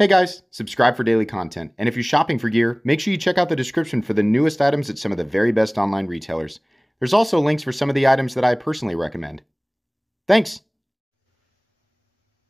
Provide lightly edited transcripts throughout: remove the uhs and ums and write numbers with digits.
Hey guys, subscribe for daily content, and if you're shopping for gear, make sure you check out the description for the newest items at some of the very best online retailers. There's also links for some of the items that I personally recommend. Thanks!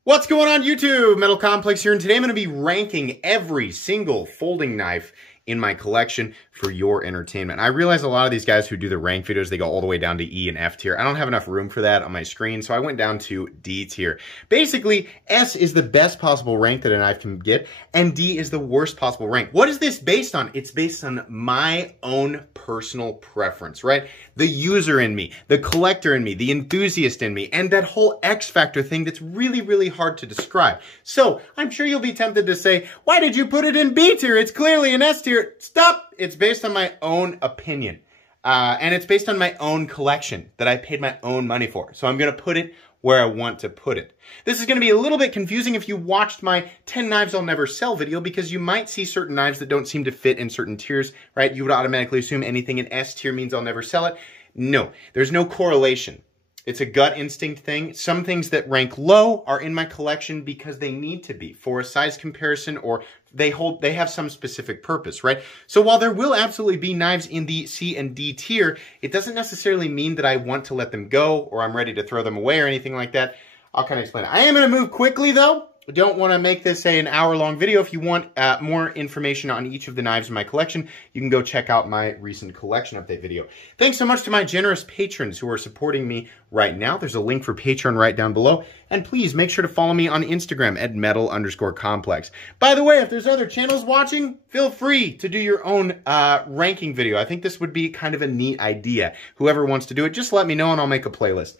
What's going on YouTube? Metal Complex here, and today I'm going to be ranking every single folding knife in my collection for your entertainment. I realize a lot of these guys who do the rank videos, they go all the way down to E and F tier. I don't have enough room for that on my screen, so I went down to D tier. Basically, S is the best possible rank that a knife can get, and D is the worst possible rank. What is this based on? It's based on my own personal preference, right? The user in me, the collector in me, the enthusiast in me, and that whole X factor thing that's really, really hard to describe. So, I'm sure you'll be tempted to say, why did you put it in B tier? It's clearly in S tier. Stop! It's based on my own opinion. And it's based on my own collection that I paid my own money for. So I'm going to put it where I want to put it. This is going to be a little bit confusing if you watched my 10 knives I'll never sell video, because you might see certain knives that don't seem to fit in certain tiers, right? You would automatically assume anything in S tier means I'll never sell it. No, there's no correlation. It's a gut instinct thing. Some things that rank low are in my collection because they need to be for a size comparison, or they have some specific purpose, right? So while there will absolutely be knives in the C and D tier, it doesn't necessarily mean that I want to let them go or I'm ready to throw them away or anything like that. I'll kind of explain it. I am going to move quickly though. I don't want to make this an hour-long video. If you want more information on each of the knives in my collection, you can go check out my recent collection update video. Thanks so much to my generous patrons who are supporting me right now. There's a link for Patreon right down below. And please make sure to follow me on Instagram at metal_complex. By the way, if there's other channels watching, feel free to do your own ranking video. I think this would be kind of a neat idea. Whoever wants to do it, just let me know and I'll make a playlist.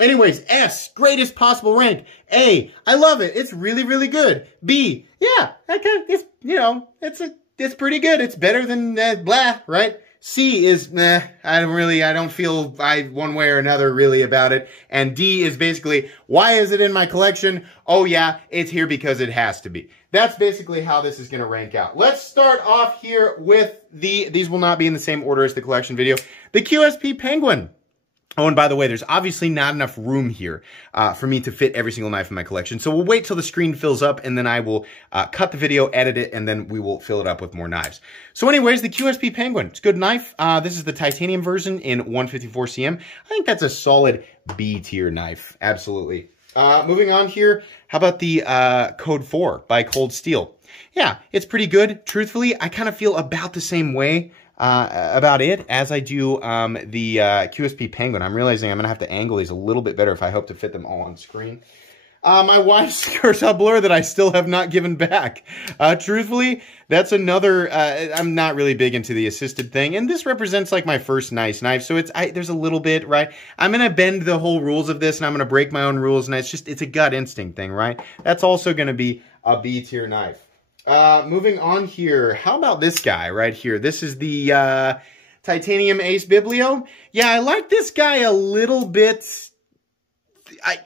Anyways, S, greatest possible rank. A, I love it. It's really, really good. B, yeah, it's, you know, it's pretty good. It's better than blah, right? C is, meh, I don't feel one way or another really about it. And D is basically, why is it in my collection? Oh yeah, it's here because it has to be. That's basically how this is going to rank out. Let's start off here with these will not be in the same order as the collection video, the Qsp Penguin. Oh, and by the way, there's obviously not enough room here for me to fit every single knife in my collection. So we'll wait till the screen fills up, and then I will cut the video, edit it, and then we will fill it up with more knives. So anyways, the Qsp Penguin. It's a good knife. This is the titanium version in 154 cm. I think that's a solid B tier knife. Absolutely. Moving on here, how about the Code 4 by Cold Steel? Yeah, it's pretty good. Truthfully, I kind of feel about the same way about it as I do the Qsp Penguin. I'm realizing I'm going to have to angle these a little bit better if I hope to fit them all on screen. My wife's Cursa Blur that I still have not given back. Truthfully, that's another, I'm not really big into the assisted thing, and this represents like my first nice knife, so there's a little bit, right? I'm going to bend the whole rules of this, and I'm going to break my own rules, and it's a gut instinct thing, right? That's also going to be a B tier knife. Moving on here, how about this guy right here? This is the Titanium Ace Biblio. Yeah, I like this guy a little bit.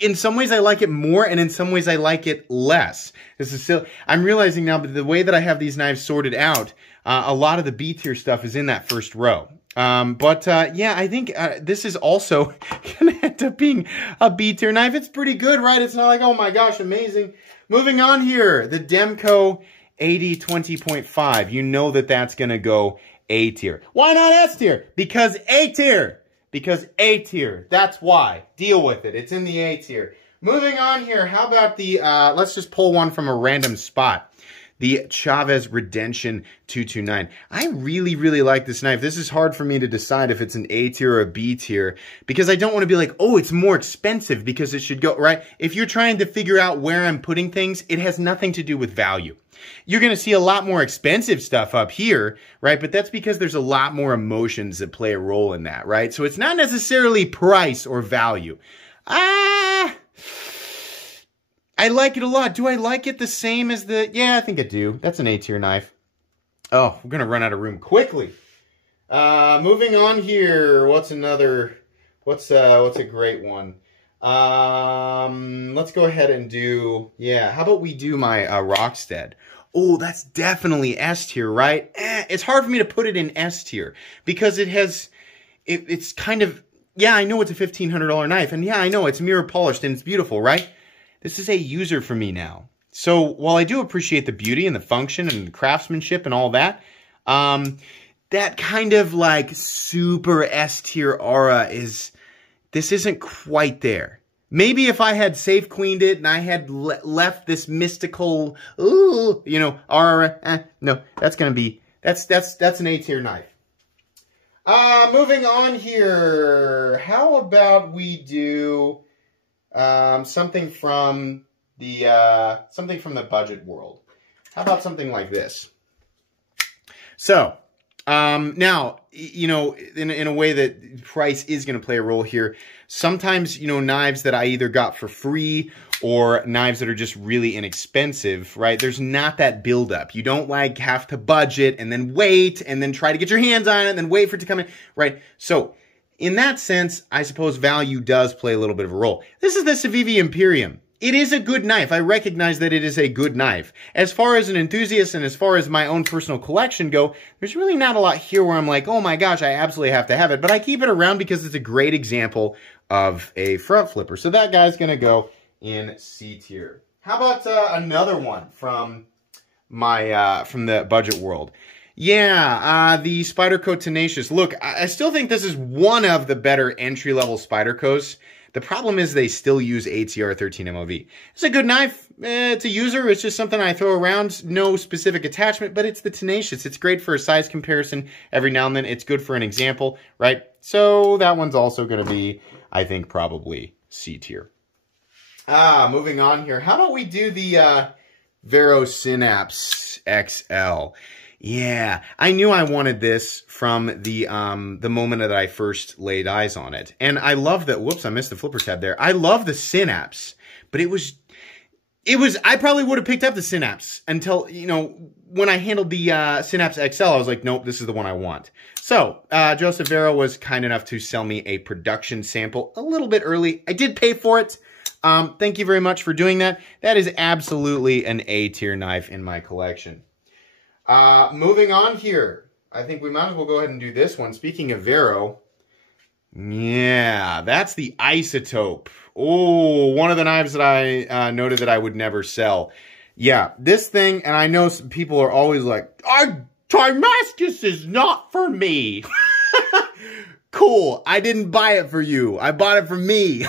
In some ways I like it more, and in some ways I like it less. This is still, I'm realizing now that the way that I have these knives sorted out, a lot of the B tier stuff is in that first row. Yeah, I think this is also gonna end up being a B tier knife. It's pretty good, right? It's not like, oh my gosh, amazing. Moving on here, the Demco 80-20.5. You know that that's going to go A tier. Why not S tier? Because A tier. Because A tier. That's why. Deal with it. It's in the A tier. Moving on here, how about the, let's just pull one from a random spot. The Chavez Redemption 229. I really, really like this knife. This is hard for me to decide if it's an A tier or a B tier, because I don't want to be like, oh, it's more expensive because it should go, right? If you're trying to figure out where I'm putting things, it has nothing to do with value. You're going to see a lot more expensive stuff up here, right? But that's because there's a lot more emotions that play a role in that, right? So it's not necessarily price or value. I like it a lot. Do I like it the same as the... Yeah, I think I do. That's an A tier knife. Oh, we're going to run out of room quickly. Moving on here. What's another... What's a great one? Let's go ahead and do... Yeah, how about we do my Rockstead? Oh, that's definitely S tier, right? It's hard for me to put it in S tier because it has... It's kind of... Yeah, I know it's a $1,500 knife, and yeah, I know it's mirror polished and it's beautiful, right? This is a user for me now. So while I do appreciate the beauty and the function and the craftsmanship and all that, that kind of like super S tier aura this isn't quite there. Maybe if I had safe cleaned it and I had left this mystical, ooh, you know, aura, no, that's an A tier knife. Moving on here, how about we do something from the budget world? How about something like this? So, now, you know, in a way that price is going to play a role here, sometimes, you know, knives that I either got for free or knives that are just really inexpensive, right? There's not that buildup. You don't like have to budget and then wait and then try to get your hands on it and then wait for it to come in, right? So in that sense, I suppose value does play a little bit of a role. This is the Cevi Imperium. It is a good knife. I recognize that it is a good knife. As far as an enthusiast and as far as my own personal collection go, there's really not a lot here where I'm like, oh my gosh, I absolutely have to have it. But I keep it around because it's a great example of a front flipper. So that guy's going to go in C tier. How about another one from from the budget world? Yeah, the Spyderco Tenacious. Look, I still think this is one of the better entry-level Spydercos. The problem is they still use ATR 13 MOV. It's a good knife. It's a user. It's just something I throw around. No specific attachment, but it's the Tenacious. It's great for a size comparison every now and then. It's good for an example, right? So that one's also going to be, I think, probably C tier. Moving on here. How about we do the Vero Synapse XL? Yeah, I knew I wanted this from the moment that I first laid eyes on it. And I love that, whoops, I missed the flipper tab there. I love the Synapse, but I probably would have picked up the Synapse until, you know, when I handled the Synapse XL, I was like, nope, this is the one I want. So, Joseph Vero was kind enough to sell me a production sample a little bit early. I did pay for it. Thank you very much for doing that. That is absolutely an A tier knife in my collection. Moving on here. I think we might as well go ahead and do this one. Speaking of Vero, yeah, that's the Isotope. Oh, one of the knives that I noted that I would never sell. Yeah, this thing, and I know some people are always like, Damascus is not for me. Cool, I didn't buy it for you. I bought it for me.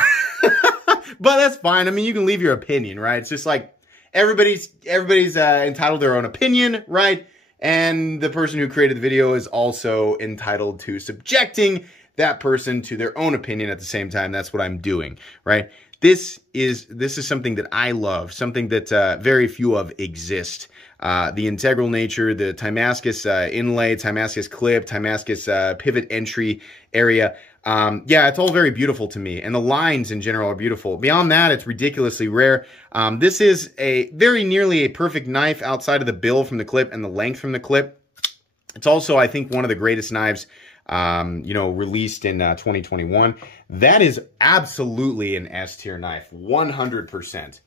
But that's fine. I mean, you can leave your opinion, right? It's just like, everybody's entitled to their own opinion, right? And the person who created the video is also entitled to subjecting that person to their own opinion at the same time. That's what I'm doing, right? This is something that I love, something that very few of exist. The integral nature, the Damascus inlay, Damascus clip, Damascus pivot entry area. Yeah, it's all very beautiful to me, and the lines in general are beautiful. Beyond that, it's ridiculously rare. This is very nearly a perfect knife outside of the bill from the clip and the length from the clip. It's also, I think, one of the greatest knives, you know, released in 2021. That is absolutely an S tier knife, 100%.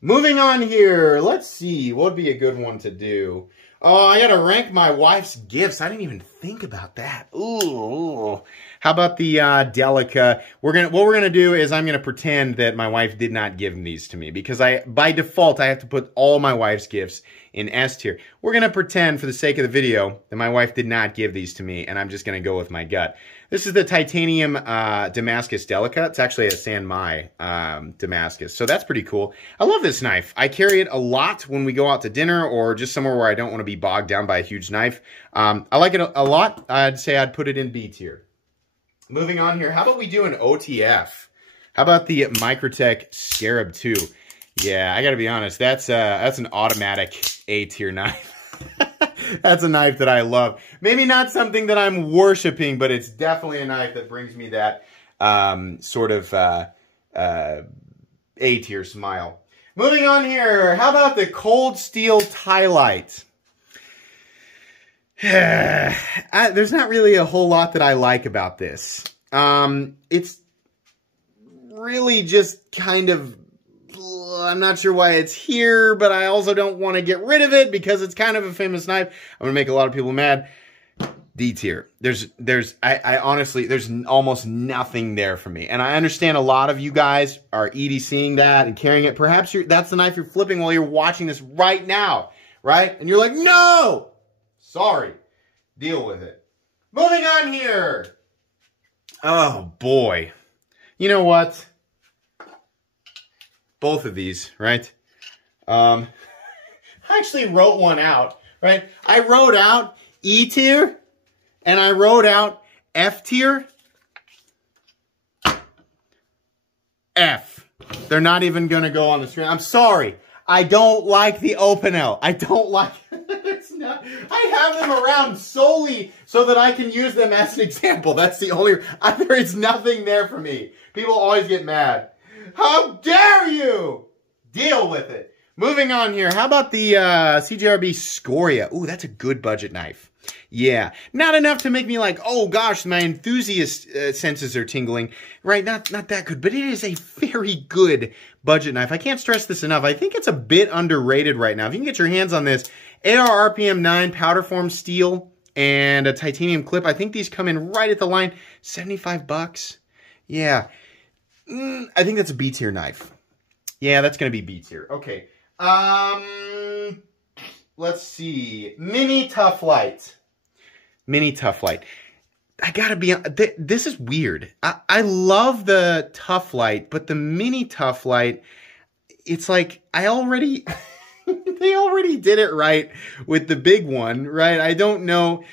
Moving on here, let's see, what would be a good one to do? Oh, I gotta rank my wife's gifts. I didn't even think about that. Ooh. How about the Delica? What we're gonna do is I'm gonna pretend that my wife did not give these to me, because by default I have to put all my wife's gifts in S tier. We're gonna pretend, for the sake of the video, that my wife did not give these to me, and I'm just gonna go with my gut. This is the titanium Damascus Delica. It's actually a San Mai Damascus, so that's pretty cool. I love this knife. I carry it a lot when we go out to dinner or just somewhere where I don't want to be bogged down by a huge knife. I like it a lot. I'd say I'd put it in B tier. Moving on here, how about we do an OTF? How about the Microtech Scarab 2? Yeah, I gotta be honest, that's an automatic A tier knife. That's a knife that I love. Maybe not something that I'm worshiping, but it's definitely a knife that brings me that sort of A tier smile. Moving on here, how about the Cold Steel Tylite? There's not really a whole lot that I like about this. It's really just kind of, I'm not sure why it's here, but I also don't want to get rid of it because it's kind of a famous knife. I'm going to make a lot of people mad. D tier. I honestly, there's almost nothing there for me. And I understand a lot of you guys are EDCing that and carrying it. Perhaps that's the knife you're flipping while you're watching this right now, right? And you're like, no! Sorry. Deal with it. Moving on here. Oh, boy. You know what? Both of these, right? I actually wrote one out, right? I wrote out E tier. And I wrote out F tier. F. They're not even going to go on the screen. I'm sorry. I don't like the Open L. I don't like it's not. I have them around solely so that I can use them as an example. That's the only. There is nothing there for me. People always get mad. How dare you? Deal with it. Moving on here. How about the CJRB Scoria? Ooh, that's a good budget knife. Yeah, not enough to make me like, oh gosh, my enthusiast senses are tingling. Right, not that good, but it is a very good budget knife. I can't stress this enough. I think it's a bit underrated right now. If you can get your hands on this, AR RPM9 powder form steel and a titanium clip. I think these come in right at the line, 75 bucks. Yeah, I think that's a B tier knife. Yeah, that's going to be B tier. Okay, let's see. Mini Tough Light. Mini Tough Light. I gotta be, this is weird. I love the Tough Light, but the Mini Tough Light, it's like, they already did it right with the big one, right? I don't know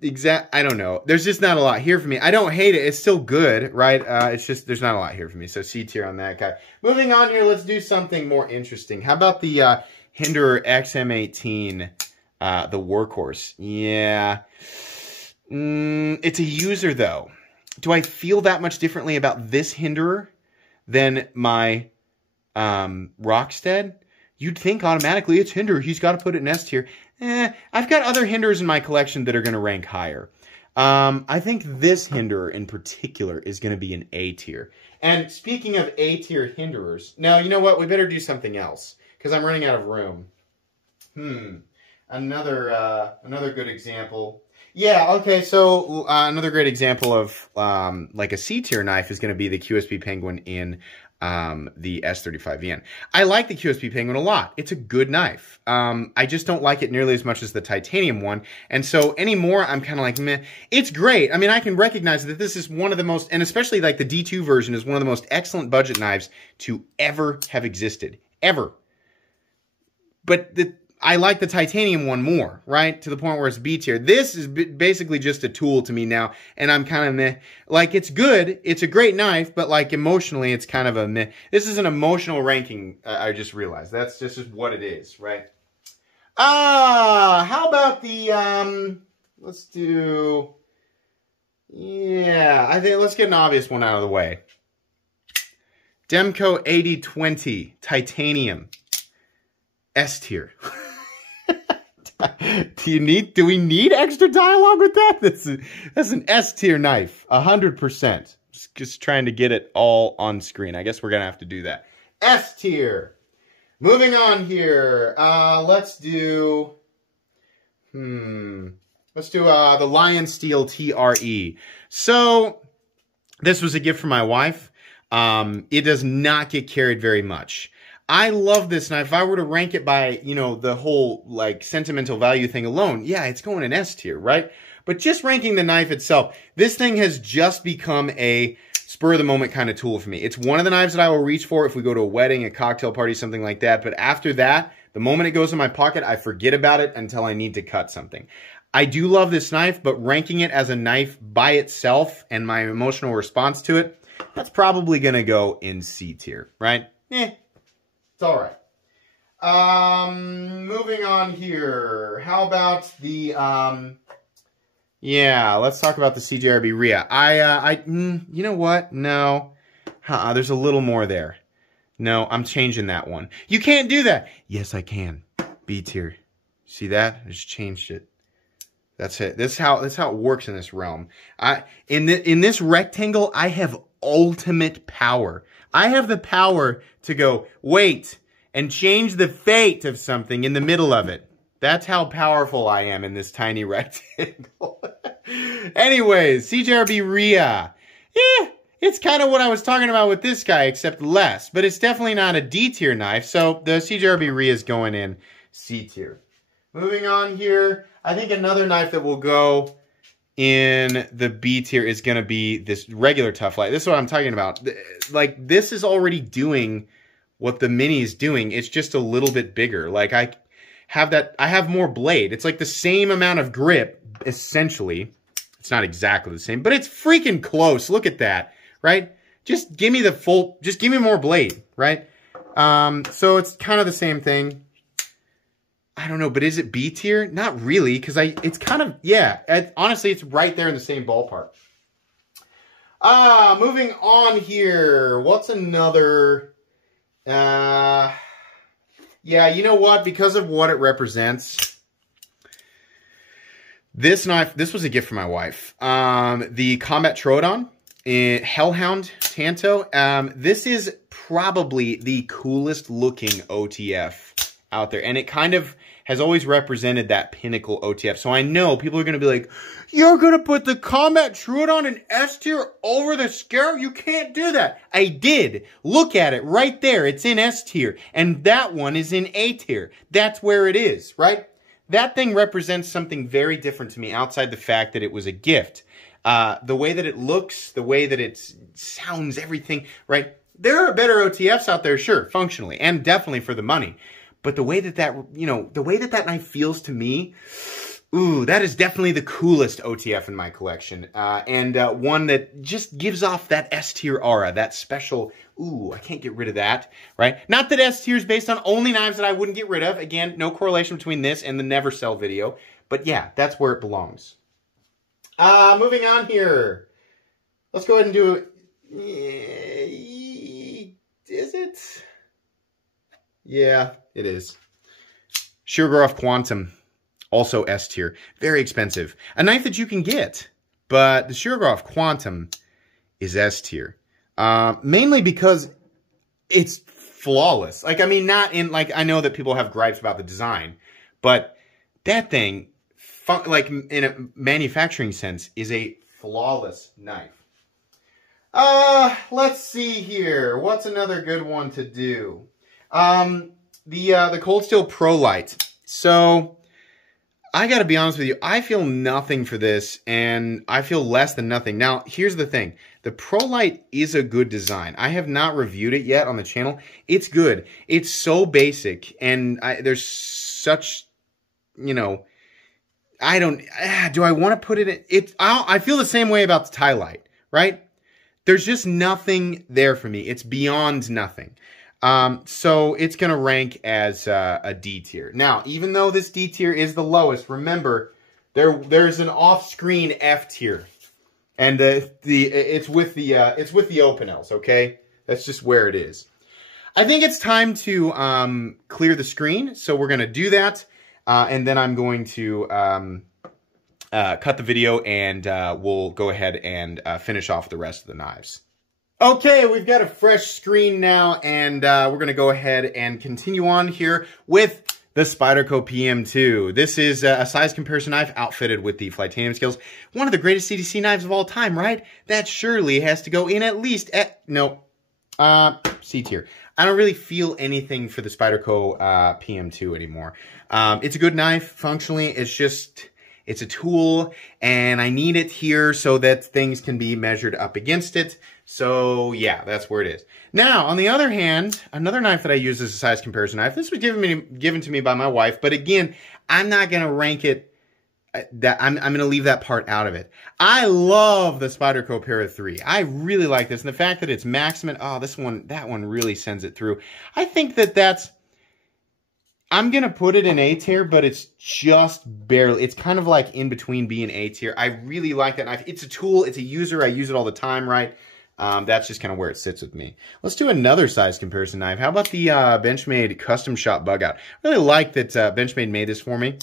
I don't know. There's just not a lot here for me. I don't hate it. It's still good, right? It's just, there's not a lot here for me. So C tier on that guy. Moving on here, let's do something more interesting. How about the Hinderer XM18, the Workhorse? Yeah. It's a user, though. Do I feel that much differently about this Hinderer than my Rockstead? You'd think automatically it's Hinderer. He's got to put it in S tier. I've got other Hinderers in my collection that are going to rank higher. I think this Hinderer in particular is going to be an A tier. And speaking of A tier Hinderers, now you know what? We better do something else because I'm running out of room. Another good example. Yeah, okay, so another great example of like a C tier knife is going to be the Qsp Penguin in the S35VN. I like the Qsp Penguin a lot. It's a good knife. I just don't like it nearly as much as the titanium one. And so anymore, I'm kind of like, meh. It's great. I mean, I can recognize that this is one of the most, and especially like the D2 version is one of the most excellent budget knives to ever have existed. Ever. But I like the titanium one more, right? To the point where it's B tier. This is basically just a tool to me now, and I'm kind of meh. Like, it's good. It's a great knife, but like emotionally, it's kind of a meh. This is an emotional ranking, I just realized. That's just what it is, right? How about the, let's do, yeah, I think let's get an obvious one out of the way. Demco 8020 titanium S tier. Do we need extra dialogue with that? That's an S tier knife, 100%. Just trying to get it all on screen. I guess we're gonna have to do that. S tier. Moving on here. Let's do the Lion Steel TRE. So this was a gift from my wife. It does not get carried very much. I love this knife. If I were to rank it by, you know, the whole, like, sentimental value thing alone, yeah, it's going in S tier, right? But just ranking the knife itself, this thing has just become a spur-of-the-moment kind of tool for me. It's one of the knives that I will reach for if we go to a wedding, a cocktail party, something like that. But after that, the moment it goes in my pocket, I forget about it until I need to cut something. I do love this knife, but ranking it as a knife by itself and my emotional response to it, that's probably going to go in C tier, right? It's all right. Moving on here. How about the, yeah, let's talk about the CJRB Rhea. You know what? No. There's a little more there. No, I'm changing that one. You can't do that. Yes, I can. B tier. See that? I just changed it. That's it. That's how it works in this realm. In this rectangle, I have ultimate power. I have the power to go, wait, and change the fate of something in the middle of it. That's how powerful I am in this tiny rectangle. Anyways, CJRB Rhea. Yeah, it's kind of what I was talking about with this guy, except less. But it's definitely not a D tier knife, so the CJRB Rhea is going in C tier. Moving on here, I think another knife that will go in the B tier is going to be this regular Tough Light. This is what I'm talking about. Like, this is already doing what the Mini is doing. It's just a little bit bigger. Like, I have more blade. It's like the same amount of grip, essentially. It's not exactly the same, but it's freaking close. Look at that, right? Just give me just give me more blade, right? So it's kind of the same thing. I don't know, but is it B tier? Not really, because it's kind of, yeah, honestly, it's right there in the same ballpark. Moving on here. What's another, yeah, you know what? Because of what it represents, this knife, this was a gift from my wife. The Comet Trodon in Hellhound Tanto. This is probably the coolest looking OTF out there. And it kind of has always represented that pinnacle OTF. So I know people are going to be like, you're going to put the Comet Trodon in S tier over the Scarab? You can't do that. I did. Look at it right there. It's in S tier. And that one is in A tier. That's where it is, right? That thing represents something very different to me outside the fact that it was a gift. The way that it looks, the way that it sounds, everything, right? There are better OTFs out there, sure, functionally, and definitely for the money. But the way that the way that knife feels to me, ooh, that is definitely the coolest OTF in my collection. And one that just gives off that S tier aura, that special, ooh, I can't get rid of that, right? Not that S tier is based on only knives that I wouldn't get rid of. Again, no correlation between this and the Never Sell video. But yeah, that's where it belongs. Moving on here. Let's go ahead and do it. Is it? Yeah, it is. Shirogorov Quantum, also S tier. Very expensive. A knife that you can get, but the Shirogorov Quantum is S tier. Mainly because it's flawless. Like, I mean, not in, like, I know that people have gripes about the design, but that thing, like, in a manufacturing sense, is a flawless knife. Let's see here. What's another good one to do? The Cold Steel Pro Light. So, I gotta be honest with you, I feel nothing for this, and I feel less than nothing. Now, here's the thing. The Pro Light is a good design. I have not reviewed it yet on the channel. It's good. It's so basic, and there's such, you know, I don't, do I want to put it in, I feel the same way about the Tie Light, right? There's just nothing there for me. It's beyond nothing. So it's going to rank as a D tier. Now, even though this D tier is the lowest, remember there's an off-screen F tier, and it's with the Opinels. Okay, that's just where it is. I think it's time to clear the screen, so we're going to do that, and then I'm going to cut the video, and we'll go ahead and finish off the rest of the knives. Okay, we've got a fresh screen now, and we're going to go ahead and continue on here with the Spyderco Pm2. This is a size comparison knife outfitted with the Titanium scales. One of the greatest CDC knives of all time, right? That surely has to go in at least at, no, C tier. I don't really feel anything for the Spyderco Pm2 anymore. It's a good knife, functionally. It's just, it's a tool, and I need it here so that things can be measured up against it. So, yeah, that's where it is. Now, on the other hand, another knife that I use as a size comparison knife, this was given to me by my wife, but again, I'm not going to rank it, I'm going to leave that part out of it. I love the Spyderco Para 3. I really like this, and the fact that it's Maximum, oh, that one really sends it through. I think that's, I'm going to put it in A tier, but it's just barely, it's kind of like in between B and A tier. I really like that knife. It's a tool, it's a user, I use it all the time, right? That's just kind of where it sits with me. Let's do another size comparison knife. How about the Benchmade Custom Shop Bug Out? I really like that Benchmade made this for me,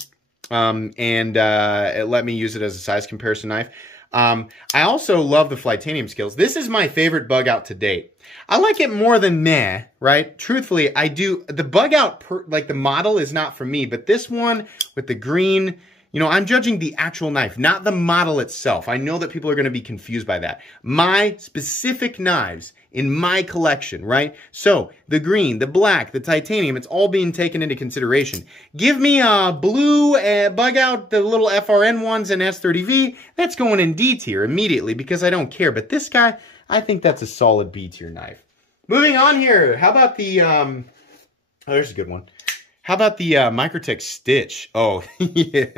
and it let me use it as a size comparison knife. I also love the Titanium scales. This is my favorite bug out to date. I like it more than meh, right? Truthfully, I do. The bug out, like the model is not for me, but this one with the green, You know, I'm judging the actual knife, not the model itself. I know that people are going to be confused by that. My specific knives in my collection, right? So, the green, the black, the titanium, it's all being taken into consideration. Give me a blue, bug out the little FRN ones and S30V. That's going in D tier immediately because I don't care. But this guy, I think that's a solid B tier knife. Moving on here, how about the, oh, there's a good one. How about the Microtech Stitch? Oh, yeah.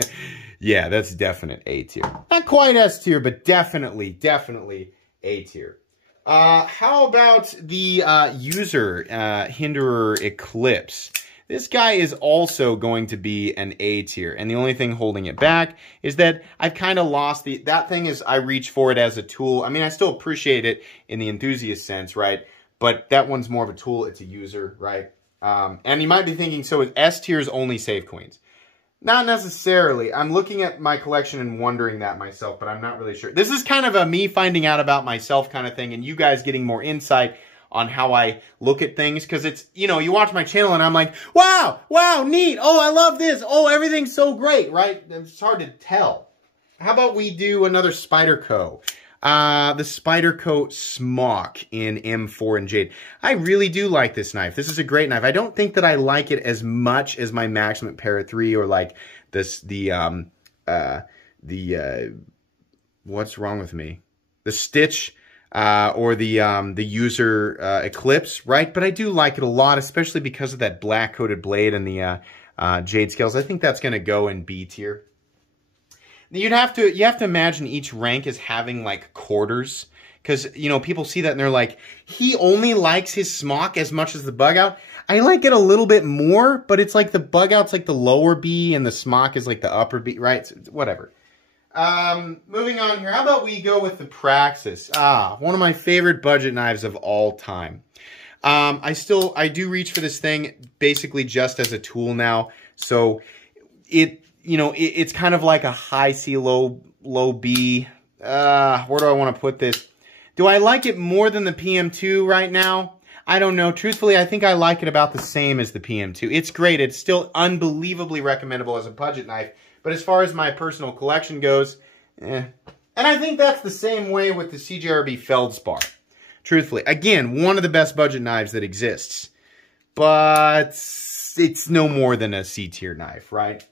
Yeah, that's definite A tier. Not quite S tier, but definitely A tier. How about the User Hinderer Eclipse? This guy is also going to be an A tier, and the only thing holding it back is that I've kind of lost that thing is I reach for it as a tool. I mean, I still appreciate it in the enthusiast sense, right? But that one's more of a tool, it's a user, right? And you might be thinking, so is S tiers only save queens? Not necessarily. I'm looking at my collection and wondering that myself, but I'm not really sure. This is kind of a me finding out about myself kind of thing, and you guys getting more insight on how I look at things, because it's, you know, you watch my channel and I'm like, wow, neat, oh, I love this, oh, everything's so great, right? It's hard to tell. How about we do another Spyderco? The Spyderco Smock in M4 and Jade. I really do like this knife. This is a great knife. I don't think that I like it as much as my Maximum Para 3 or like this, what's wrong with me? The Stitch, or the User Eclipse, right? But I do like it a lot, especially because of that black coated blade and the Jade scales. I think that's going to go in B tier. You have to imagine each rank as having like quarters, because, you know, people see that and they're like, he only likes his Smock as much as the bug out. I like it a little bit more, but it's like the bug out's like the lower B and the Smock is like the upper B, right? So, whatever. Moving on here, how about we go with the Praxis? One of my favorite budget knives of all time. I do reach for this thing basically just as a tool now, so it's kind of like a high C, low B. Where do I want to put this? Do I like it more than the PM2 right now? I don't know. Truthfully, I think I like it about the same as the PM2. It's great. It's still unbelievably recommendable as a budget knife. But as far as my personal collection goes, And I think that's the same way with the CJRB Feldspar. Truthfully. Again, one of the best budget knives that exists. But it's no more than a C tier knife, right?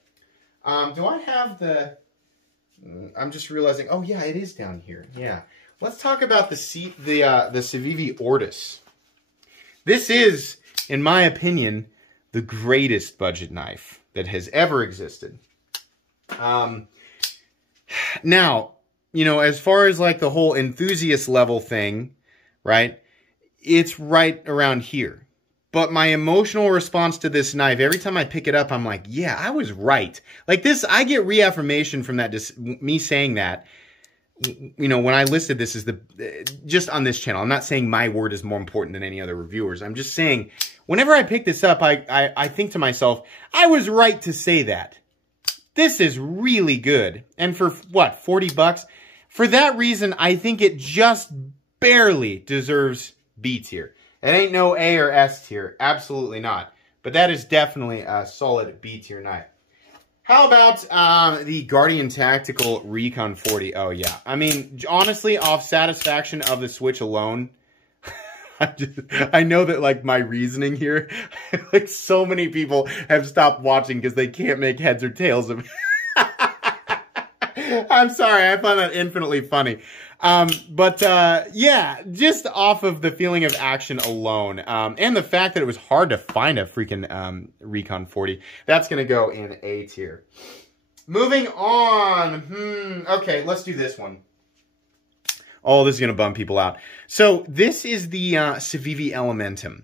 Do I have the... I'm just realizing... Oh, yeah, it is down here. Yeah. Let's talk about the Savivi Ortis. This is, in my opinion, the greatest budget knife that has ever existed. Now, you know, as far as like the whole enthusiast level thing, right? It's right around here. But my emotional response to this knife, every time I pick it up, I'm like, yeah, I was right. Like this, I get reaffirmation from that, me saying that. You know, when I listed this as just on this channel, I'm not saying my word is more important than any other reviewers. I'm just saying, whenever I pick this up, I think to myself, I was right to say that. This is really good. And for, what, 40 bucks? For that reason, I think it just barely deserves B tier. It ain't no A or S tier. Absolutely not. But that is definitely a solid B tier knife. How about the Guardian Tactical Recon 40? Oh, yeah. I mean, honestly, off satisfaction of the Switch alone, I know that, like, my reasoning here, like, so many people have stopped watching because they can't make heads or tails of it. I'm sorry. I find that infinitely funny. Yeah, just off of the feeling of action alone, and the fact that it was hard to find a freaking Recon 40, that's going to go in A tier. Moving on. Okay, let's do this one. Oh, this is going to bum people out. So this is the Savivi Elementum.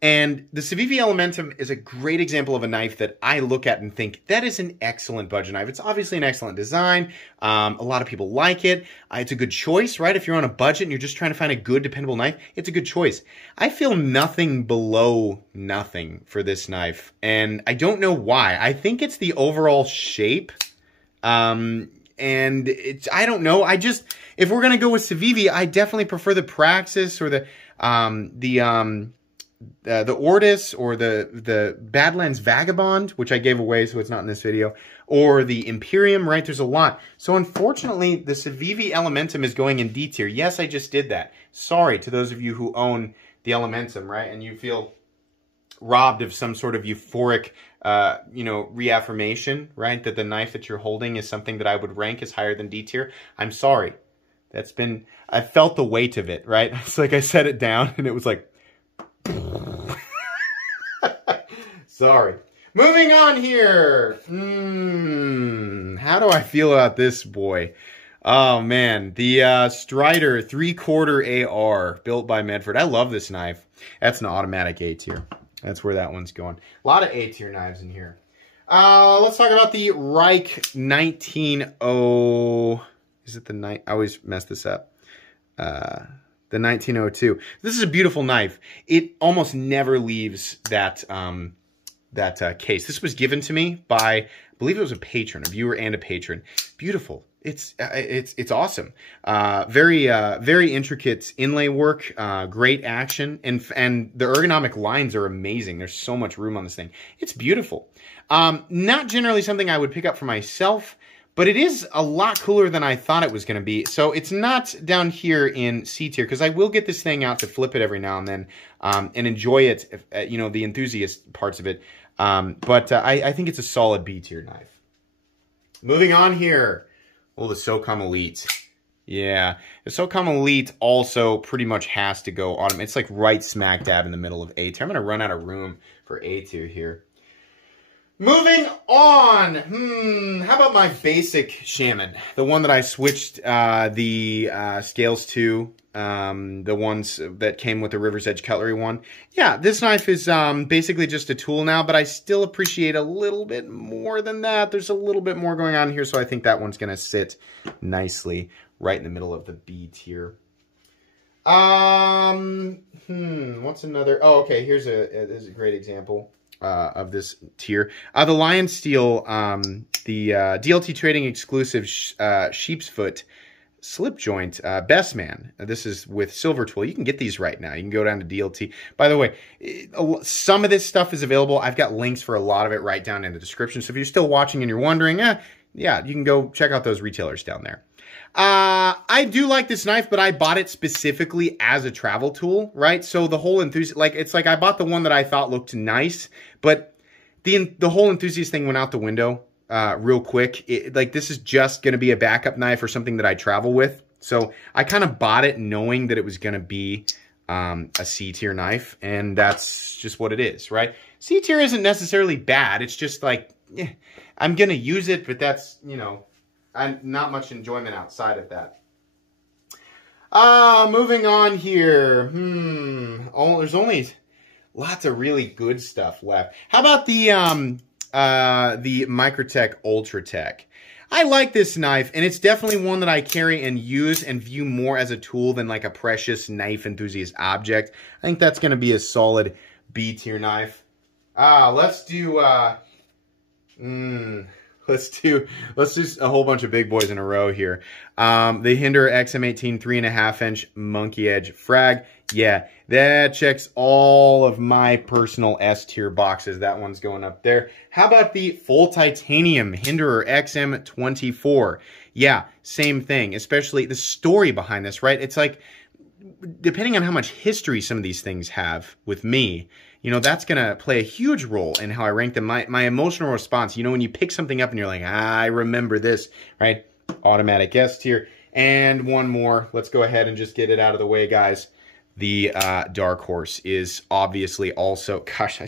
And the Savivi Elementum is a great example of a knife that I look at and think, that is an excellent budget knife. It's obviously an excellent design. A lot of people like it. It's a good choice, right? If you're on a budget and you're just trying to find a good, dependable knife, it's a good choice. I feel nothing below nothing for this knife. And I don't know why. I think it's the overall shape. And it's, I don't know. If we're going to go with Savivi, I definitely prefer the Praxis or Ortis or the Badlands Vagabond, which I gave away, so it's not in this video, or the Imperium, right? There's a lot. So unfortunately, the Savivi Elementum is going in D tier. Yes, I just did that. Sorry to those of you who own the Elementum, right? And you feel robbed of some sort of euphoric, you know, reaffirmation, right? That the knife that you're holding is something that I would rank as higher than D tier. I'm sorry. I felt the weight of it, right? It's like I set it down and it was like, sorry. Moving on here. How do I feel about this boy? Oh, man. The Strider 3/4 AR built by Medford. I love this knife. That's an automatic A tier. That's where that one's going. A lot of A tier knives in here. Let's talk about the Reich 1900. Is it the night? I always mess this up. The 1902. This is a beautiful knife. It almost never leaves that case. This was given to me by, I believe it was a patron, a viewer and a patron. Beautiful. It's awesome. Very intricate inlay work. Great action, and the ergonomic lines are amazing. There's so much room on this thing. It's beautiful. Not generally something I would pick up for myself, but it is a lot cooler than I thought it was going to be. So it's not down here in C tier, because I will get this thing out to flip it every now and then and enjoy it, you know, the enthusiast parts of it. But I think it's a solid B tier knife. Moving on here. Oh, the Socom Elite. Yeah, the Socom Elite also pretty much has to go autumn. It's like right smack dab in the middle of A tier. I'm going to run out of room for A tier here. Moving on. How about my basic Shaman? The one that I switched the scales to. The ones that came with the River's Edge Cutlery one. Yeah, this knife is basically just a tool now, but I still appreciate a little bit more than that. There's a little bit more going on here, so I think that one's going to sit nicely right in the middle of the B tier. What's another? Oh, okay, here's a great example of this tier. The Lion Steel, the DLT Trading exclusive sheep's foot slip joint, Best Man. This is with Silver Tool. You can get these right now. You can go down to DLT. By the way, some of this stuff is available. I've got links for a lot of it right down in the description. So if you're still watching and you're wondering, yeah, you can go check out those retailers down there. I do like this knife, but I bought it specifically as a travel tool, right? So the whole enthusiast, like, it's like I bought the one that I thought looked nice, but the whole enthusiast thing went out the window real quick. Like, this is just going to be a backup knife or something that I travel with. So I kind of bought it knowing that it was going to be a C tier knife, and that's just what it is, right? C tier isn't necessarily bad. It's just like, I'm going to use it, but that's, you know, not much enjoyment outside of that. Moving on here. There's only lots of really good stuff left. How about the Microtech Ultratech? I like this knife, and it's definitely one that I carry and use and view more as a tool than like a precious knife enthusiast object. I think that's going to be a solid B tier knife. Let's do a whole bunch of big boys in a row here. The Hinder XM18 3.5-inch monkey edge frag. Yeah, that checks all of my personal S tier boxes. That one's going up there. How about the full titanium Hinderer XM24? Yeah, same thing, especially the story behind this, right? It's like, depending on how much history some of these things have with me, you know, that's going to play a huge role in how I rank them. My emotional response, you know, when you pick something up and you're like, I remember this, right? Automatic S tier. And one more. Let's go ahead and just get it out of the way, guys. The Dark Horse is obviously also, gosh,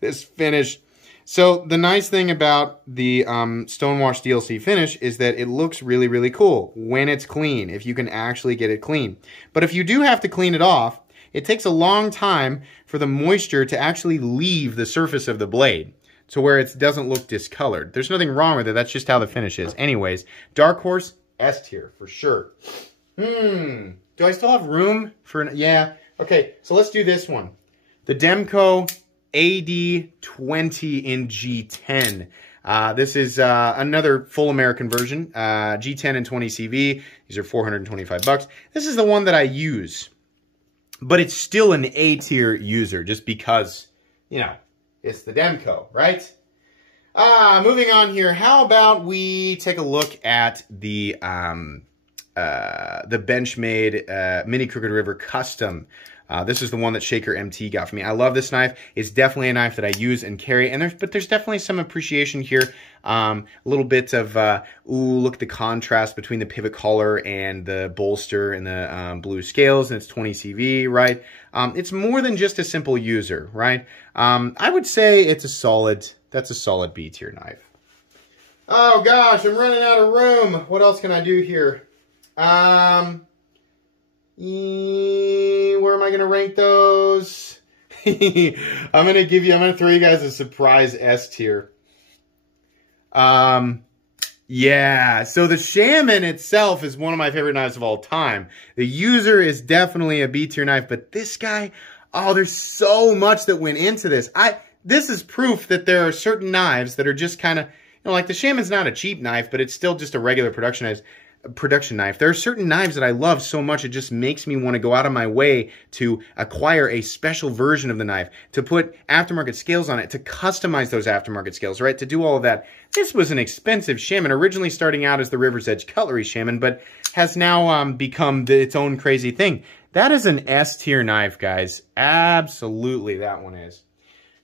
this finish. So the nice thing about the Stonewash DLC finish is that it looks really, really cool when it's clean, if you can actually get it clean. But if you do have to clean it off, it takes a long time for the moisture to actually leave the surface of the blade to where it doesn't look discolored. There's nothing wrong with it. That's just how the finish is. Anyways, Dark Horse, S tier for sure. Do I still have room for yeah. Okay, so let's do this one. The Demco AD20 in G10. This is another full American version. G10 and 20 CV. These are $425. This is the one that I use but it's still an A tier user just because, you know, it's the Demco, right? Moving on here, how about we take a look at the Benchmade Mini Crooked River Custom. This is the one that Shaker MT got for me. I love this knife. It's definitely a knife that I use and carry, and there's definitely some appreciation here. A little bit of, ooh, look at the contrast between the pivot collar and the bolster and the blue scales, and it's 20 CV, right? It's more than just a simple user, right? I would say it's that's a solid B tier knife. Oh gosh, I'm running out of room. What else can I do here? Where am I going to rank those? I'm going to throw you guys a surprise S tier. Yeah, so the Shaman itself is one of my favorite knives of all time. The user is definitely a B tier knife, but this guy, oh, there's so much that went into this. This is proof that there are certain knives that are just kind of, you know, like the Shaman's not a cheap knife, but it's still just a regular production knife. There are certain knives that I love so much, it just makes me want to go out of my way to acquire a special version of the knife, to put aftermarket scales on it, to customize those aftermarket scales, right? To do all of that. This was an expensive Shaman, originally starting out as the River's Edge Cutlery Shaman, but has now become its own crazy thing. That is an S tier knife, guys. Absolutely, that one is.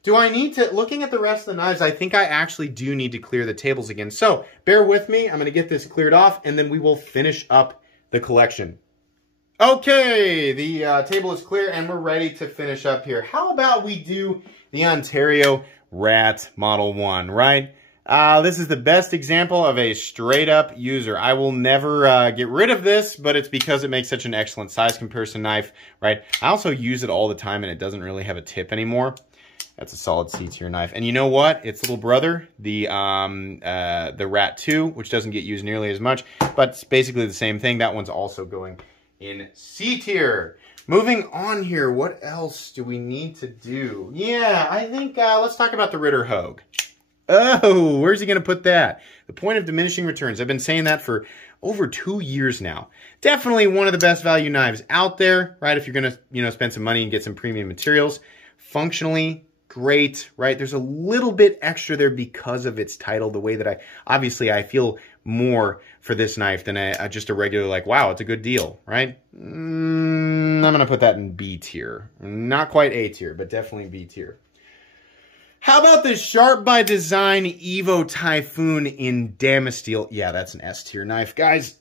Do I need to, looking at the rest of the knives, I think I actually do need to clear the tables again. So, bear with me. I'm going to get this cleared off, and then we will finish up the collection. Okay, the table is clear, and we're ready to finish up here. How about we do the Ontario Rat Model 1, right? This is the best example of a straight-up user. I will never get rid of this, but it's because it makes such an excellent size comparison knife, right? I also use it all the time, and it doesn't really have a tip anymore. That's a solid C tier knife. And you know what? Its little brother, the Rat 2, which doesn't get used nearly as much, but it's basically the same thing. That one's also going in C tier. Moving on here, what else do we need to do? Yeah, I think let's talk about the Ritter Hogue. Oh, where's he going to put that? The point of diminishing returns. I've been saying that for over 2 years now. Definitely one of the best value knives out there, right? If you're going to, you know, spend some money and get some premium materials. Functionally, great, right? There's a little bit extra there because of its title, the way that I feel more for this knife than just a regular, like, wow, it's a good deal, right? I'm going to put that in B tier. Not quite A tier, but definitely B tier. How about the Sharp by Design Evo Typhoon in Damasteel? Yeah, that's an S tier knife, guys.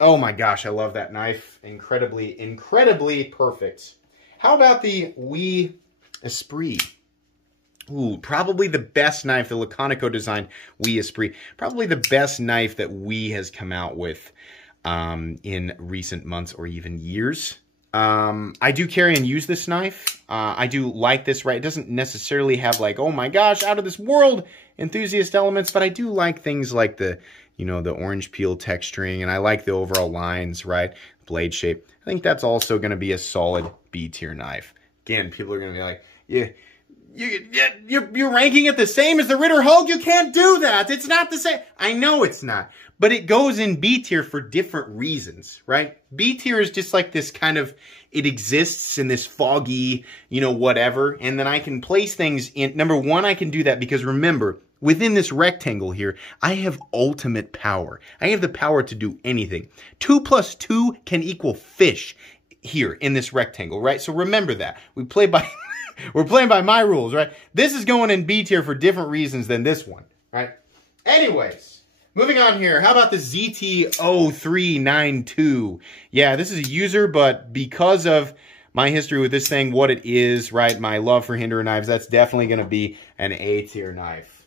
Oh my gosh, I love that knife. Incredibly, incredibly perfect. How about the Esprit? Ooh, probably the best knife, the Laconico designed Esprit. Probably the best knife that has come out with in recent months or even years. I do carry and use this knife. I do like this, right? It doesn't necessarily have like, oh my gosh, out of this world enthusiast elements, but I do like things like the, you know, the orange peel texturing, and I like the overall lines, right? Blade shape. I think that's also going to be a solid B tier knife. Again, people are going to be like, yeah, you're ranking it the same as the Ritter Hogue? You can't do that. It's not the same. I know it's not. But it goes in B tier for different reasons, right? B tier is just like this kind of, it exists in this foggy, you know, whatever. And then I can place things in. Number one, I can do that because remember, within this rectangle here, I have ultimate power. I have the power to do anything. 2 + 2 can equal fish here in this rectangle, right? So remember that. We play by... We're playing by my rules, right? This is going in B tier for different reasons than this one, right? Anyways, moving on here. How about the ZT0392? Yeah, this is a user, but because of my history with this thing, what it is, right? My love for Hinderer knives, that's definitely going to be an A tier knife.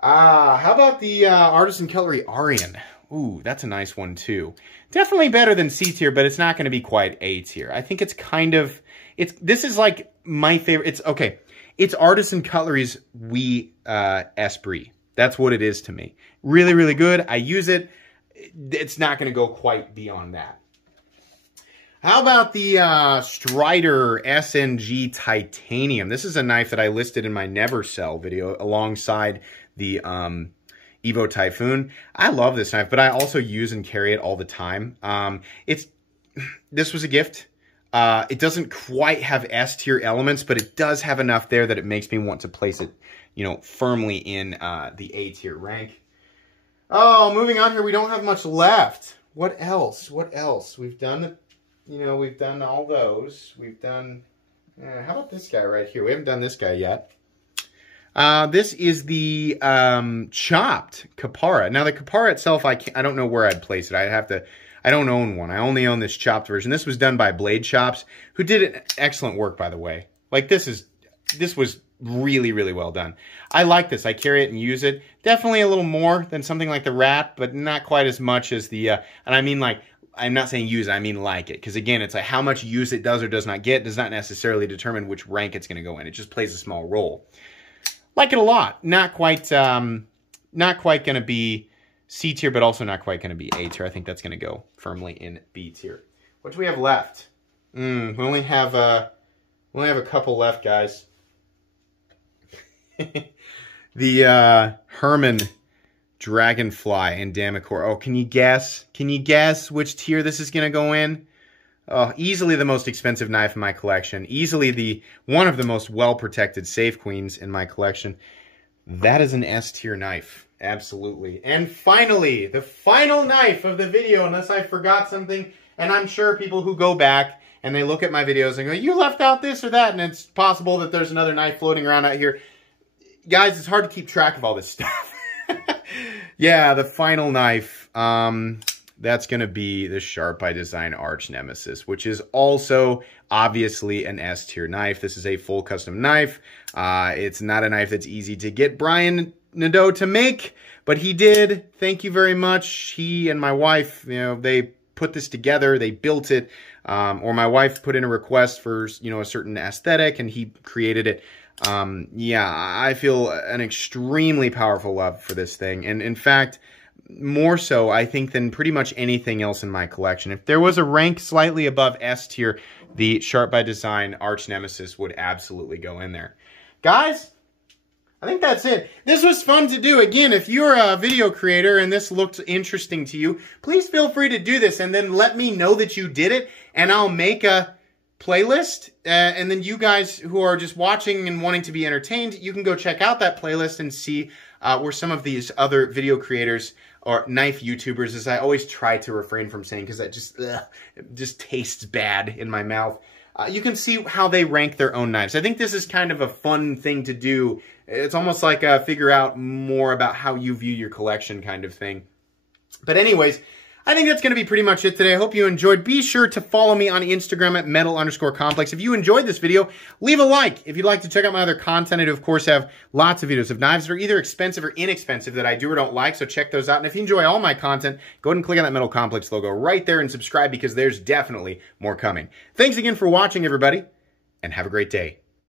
How about the Artisan Cutlery Arian? Ooh, that's a nice one too. Definitely better than C tier, but it's not going to be quite A tier. I think it's kind of... This is like my favorite. It's Artisan Cutlery's Esprit. That's what it is to me. Really, really good. I use it. It's not going to go quite beyond that. How about the Strider Sng Titanium? This is a knife that I listed in my Never Sell video alongside the Evo Typhoon. I love this knife, but I also use and carry it all the time. This was a gift. It doesn't quite have S tier elements, but it does have enough there that it makes me want to place it, you know, firmly in the A tier rank. Oh, moving on here, we don't have much left. What else? What else? We've done, you know, we've done all those. We've done, how about this guy right here? We haven't done this guy yet. This is the chopped Kapara. Now, the Kapara itself, I don't know where I'd place it. I don't own one. I only own this chopped version. This was done by Blade Shops, who did excellent work, by the way. Like, this was really, really well done. I like this. I carry it and use it. Definitely a little more than something like the Rat, but not quite as much as the, and I mean, like, I'm not saying use it, I mean like it. Because, again, it's like how much use it does or does not get does not necessarily determine which rank it's going to go in. It just plays a small role. Like it a lot. Not quite going to be C tier, but also not quite going to be A tier. I think that's going to go firmly in B tier. What do we have left? We only have a couple left, guys. The Hermann Dragonfly and Damacor. Oh, can you guess? Can you guess which tier this is going to go in? Oh, easily the most expensive knife in my collection. Easily one of the most well-protected safe queens in my collection. That is an S tier knife. Absolutely. And finally, the final knife of the video, unless I forgot something, and I'm sure people who go back and they look at my videos and go, you left out this or that, and it's possible that there's another knife floating around out here. Guys, it's hard to keep track of all this stuff. Yeah, the final knife, that's going to be the Sharp by Design Arch Nemesis, which is also obviously an S tier knife. This is a full custom knife. It's not a knife that's easy to get Brian Nadeau to make, but he did. Thank you very much. He and my wife, you know, they put this together. They built it, or my wife put in a request for, you know, a certain aesthetic, and he created it. Yeah, I feel an extremely powerful love for this thing, and in fact, more so, I think, than pretty much anything else in my collection. If there was a rank slightly above S tier, the Sharp by Design Arch Nemesis would absolutely go in there. Guys, I think that's it. This was fun to do. Again, if you're a video creator and this looked interesting to you, please feel free to do this and then let me know that you did it, and I'll make a playlist, and then you guys who are just watching and wanting to be entertained, you can go check out that playlist and see where some of these other video creators or knife YouTubers, as I always try to refrain from saying because that just tastes bad in my mouth. You can see how they rank their own knives. I think this is kind of a fun thing to do. It's almost like figure out more about how you view your collection kind of thing. But anyways, I think that's going to be pretty much it today. I hope you enjoyed. Be sure to follow me on Instagram at metal_complex. If you enjoyed this video, leave a like. If you'd like to check out my other content, I do, of course, have lots of videos of knives that are either expensive or inexpensive that I do or don't like, so check those out. And if you enjoy all my content, go ahead and click on that Metal Complex logo right there and subscribe because there's definitely more coming. Thanks again for watching, everybody, and have a great day.